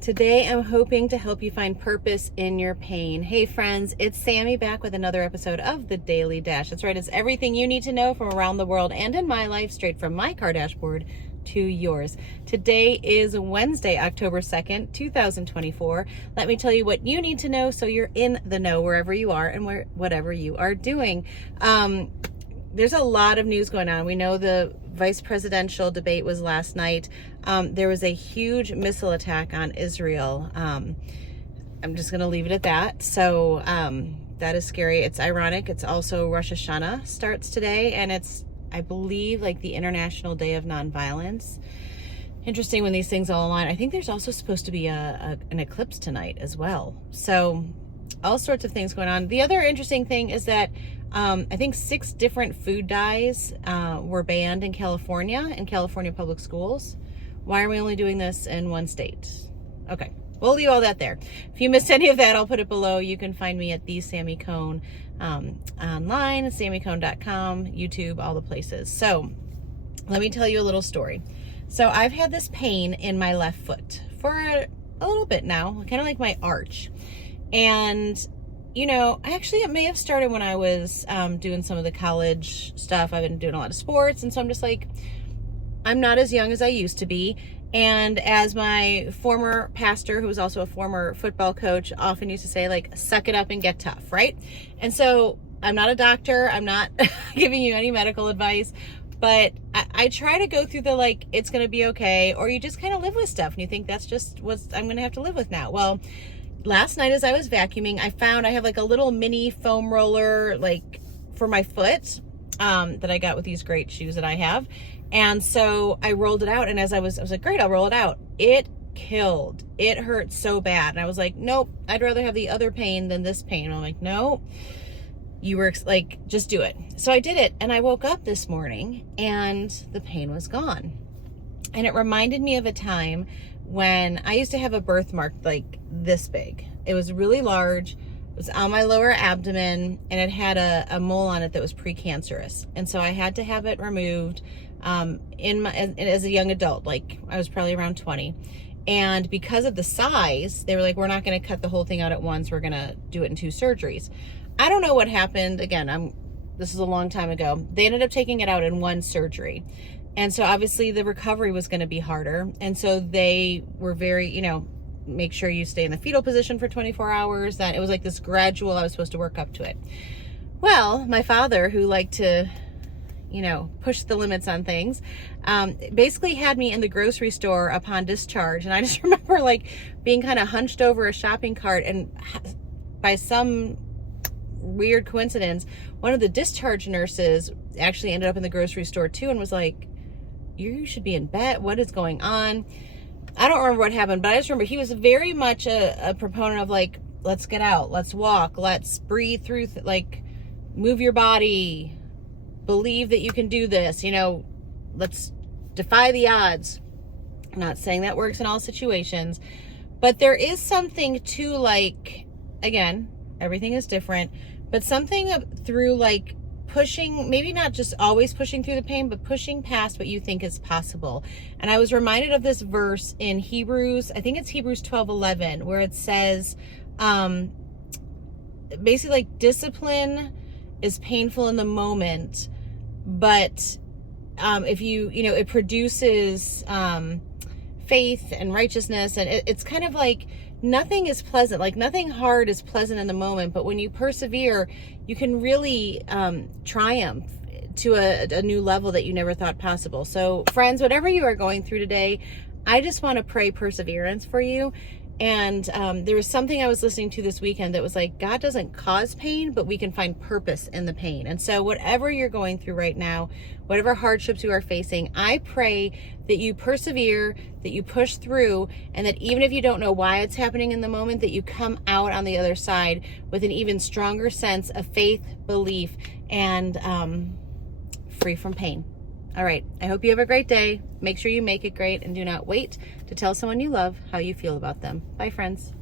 Today, I'm hoping to help you find purpose in your pain. Hey friends, it's Sammy back with another episode of The Daily Dash. That's right, it's everything you need to know from around the world and in my life, straight from my car dashboard to yours. Today is Wednesday, October 2nd, 2024. Let me tell you what you need to know so you're in the know wherever you are and whatever you are doing. There's a lot of news going on. We know the vice presidential debate was last night. There was a huge missile attack on Israel. I'm just going to leave it at that. So that is scary. It's ironic. It's also Rosh Hashanah starts today, and it's, I believe, like the International Day of Nonviolence. Interesting when these things all align. I think there's also supposed to be an eclipse tonight as well. So all sorts of things going on. The other interesting thing is that I think 6 different food dyes were banned in California public schools. Why are we only doing this in one state? Okay, we'll leave all that there. If you missed any of that, I'll put it below. You can find me at the Sammy Cone online, sammycone.com, YouTube, all the places. So let me tell you a little story. So I've had this pain in my left foot for a little bit now, kind of like my arch. And you know, actually it may have started when I was doing some of the college stuff. I've been doing a lot of sports, and so I'm just like, I'm not as young as I used to be. And as my former pastor, who was also a former football coach, often used to say, like, suck it up and get tough, right? And so I'm not a doctor. I'm not giving you any medical advice, but I try to go through the, like, it's going to be okay, or you just kind of live with stuff and you think that's just what I'm going to have to live with now. Well, last night as I was vacuuming, I found I have like a little mini foam roller, like for my foot, that I got with these great shoes that I have. And so I rolled it out, and as I was like, great, I'll roll it out. It killed. It hurt so bad. And I was like, nope, I'd rather have the other pain than this pain. And I'm like, no, you were like, just do it. So I did it, and I woke up this morning and the pain was gone. And it reminded me of a time when I used to have a birthmark like this big. It was really large. It was on my lower abdomen, and it had a mole on it that was precancerous. And so I had to have it removed as a young adult. Like, I was probably around 20. And because of the size, they were like, we're not going to cut the whole thing out at once. We're going to do it in 2 surgeries. I don't know what happened. Again, this is a long time ago. They ended up taking it out in 1 surgery. And so obviously the recovery was going to be harder. And so they were very, make sure you stay in the fetal position for 24 hours. That it was like this gradual, I was supposed to work up to it. Well, my father, who liked to, push the limits on things, basically had me in the grocery store upon discharge. And I just remember like being kind of hunched over a shopping cart, and by some weird coincidence, one of the discharge nurses actually ended up in the grocery store too, and was like, you should be in bed. What is going on? I don't remember what happened, but I just remember he was very much a proponent of like, let's get out, let's walk, let's breathe through, like, move your body, believe that you can do this, let's defy the odds. I'm not saying that works in all situations, but there is something to, like, again, everything is different, but something through like pushing, maybe not just always pushing through the pain, but pushing past what you think is possible. And I was reminded of this verse in Hebrews, I think it's Hebrews 12:11, where it says, basically like, discipline is painful in the moment, but if it produces faith and righteousness, and it's kind of like, nothing is pleasant, like nothing hard is pleasant in the moment, but when you persevere, you can really triumph to a new level that you never thought possible. So friends, whatever you are going through today, I just want to pray perseverance for you. And there was something I was listening to this weekend that was like, God doesn't cause pain, but we can find purpose in the pain. And so whatever you're going through right now, whatever hardships you are facing, I pray that you persevere, that you push through, and that even if you don't know why it's happening in the moment, that you come out on the other side with an even stronger sense of faith, belief, and free from pain. All right, I hope you have a great day. Make sure you make it great, and do not wait to tell someone you love how you feel about them. Bye, friends.